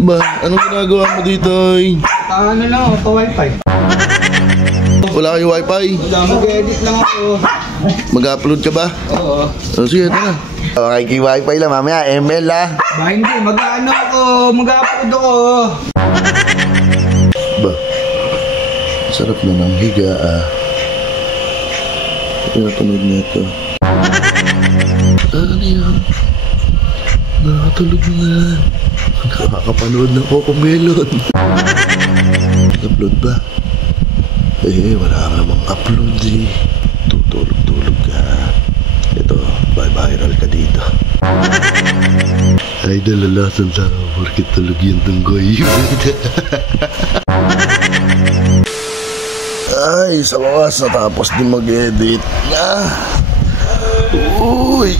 Ba, anong ginagawa mo dito? Ano lang, pa-wifi. Wala kayo wifi? Wala, mag-edit lang ako. Mag-upload ka ba? Oo. O sige, ito na. Okay, wifi lang mamaya, ML ah. Ba, hindi, mag-ano ako, mag-upload ako. Ba, sarap na ng higa ah. Pinatunog na ito. Ano yan? Nakatulog na. Nakakapanood na Cocomelon. Upload ba? Eh, wala ka namang upload eh. Tutulog-tulog ka. Ito, viral ka dito. Ay, dalalasan sa porkit tulog yung tunggoy. Ay, sa wakas natapos din mag-edit. Uy!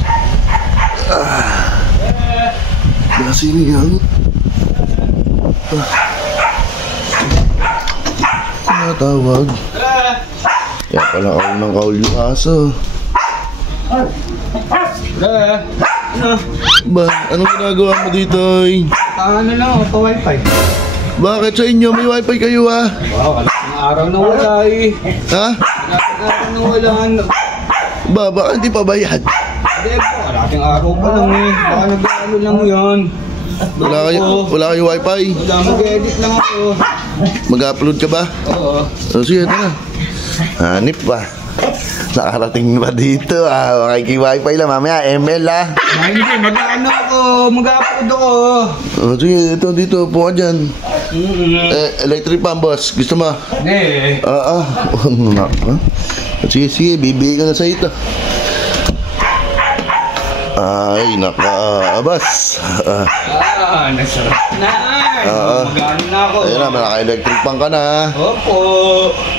Sino yan? Tawag. Kaya pala kaul ng kaul yung aso. Ba, anong ginagawa mo dito? Ano lang, pa-wifi. Bakit sa inyo? May wifi kayo ah? Wow, kalaking araw na wala eh. Ha? Kalaking araw na wala. Ba, baka hindi pa bayad? Hindi po, kalaking araw pa lang eh. Baka nag-ano lang yan. Wala kayo wifi? Wala, mag-edit lang ako. Mag-upload ka ba? Oo. O sige, ito na. Hanip pa. Nakarating pa dito ah. Okay, wifi lang mamaya, ML ah. Ba, hindi, mag-ano ako, mag-upload ako. O sige, dito po ka dyan. Electric pan boss, gusto mo? Hindi. Sige, bibigay ko na sa ito. Ay, nakaabas. Nasarap na. Magano na ako. Ayun na, naka-electric pan ka na. Opo.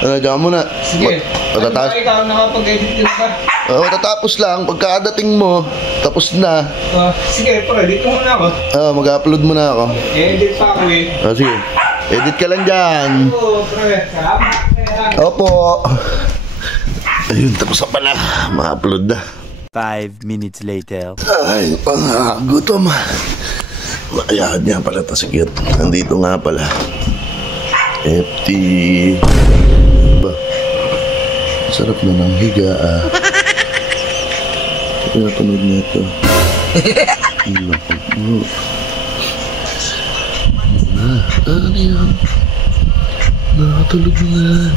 Diyan mo na. Sige. Ano ikaw nakapag-edit ka ba? Tatapos lang. Pagkadating mo, tapos na. Sige, dito muna ako. Mag-upload muna ako. Edit pa ako eh. Sige. Edit ka lang dyan. Oo, pre. Salamat. Opo. Ayun, tapos na pala. Ma-upload na. 5 minutes later. Ay, gutom. Ayahad niya pala ito, sige. Nandito nga pala. FT. Ba? Sarap na ng higa ah. Pinatunog na ito. Ano yan? Nakatulog na.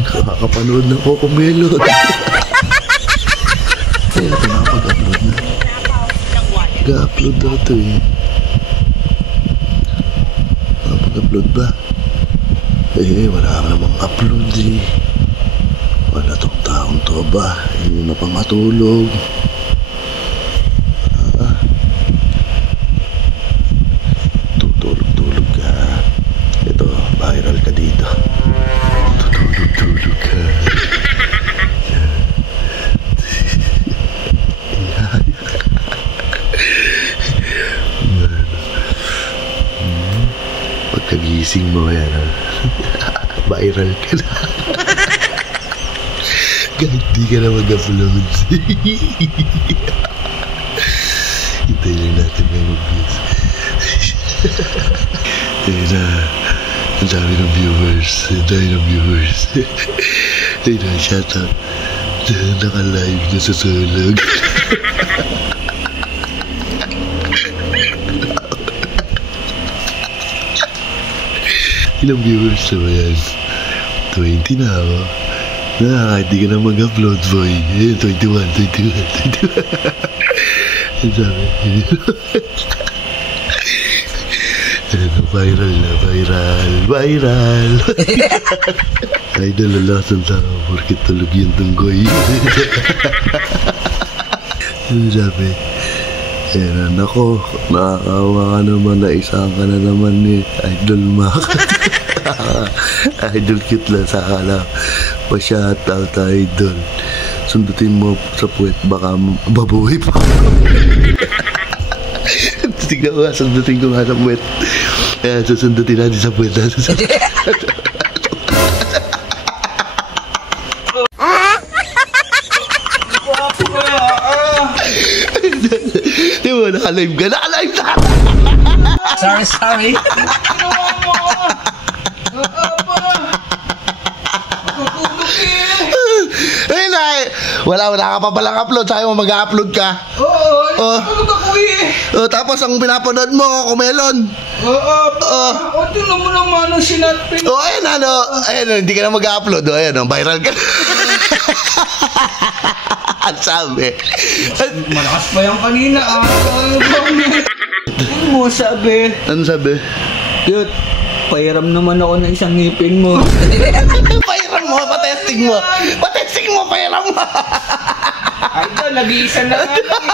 Nakakapanood na Cocomelon. Kaya ito nakapag-upload na. Nag-upload daw ito eh. Nakapag-upload ba? Eh, wala ka namang upload eh. Wala tong taong to ba? Hindi na pang matulog. Tutulog-tulog ka. Ito, viral ka dito. Tutulog-tulog ka. Pagkagising mo yan viral ka na. Kahit di ka na mag-upload. Hintay lang natin may mag-views. Ayun na, ang dami ng viewers. Ayun na, shoutout. Naka-live na sa sulog. Ilang viewers na ba yan? 20 na ako. Kahit di ka na mag-upload, boy. 21. Ang sabi. Viral. Ay, dalalasan sa porkit tulog yung tunggoy. Ang sabi. Ayan, ako, nakakawa ka naman, naisang ka na naman ni Idol Mac. Idol cute lang sa akala. Pa-shoutout, Idol. Sundutin mo sa puwet, baka babuhay pa. Tignan ko nga, sundutin ko nga sa puwet. Ayan, susundutin natin sa puwet. Di ba, naka-live ka? Naka-live ka! Sorry. Ginawa mo. Apa. Matutulog eh. Ay, na. Wala ka pa palang upload. Sabi mo mag-upload ka. Oo, tulog ako eh. Tapos ang pinapanood mo, Kumelon. O, tingnan mo naman ang sinatpin. Ayun, hindi ka na mag-upload. Ayun, viral ka. Ang sabi. Malakas pa yung kanina. Ano mo sabi? Ano sabi? Dude, pahiram naman ako ng isang ngipin mo. Pahiram mo, patesting mo. Patesting mo, pahiram mo. Ay, ito, nag-iisa na nga lang.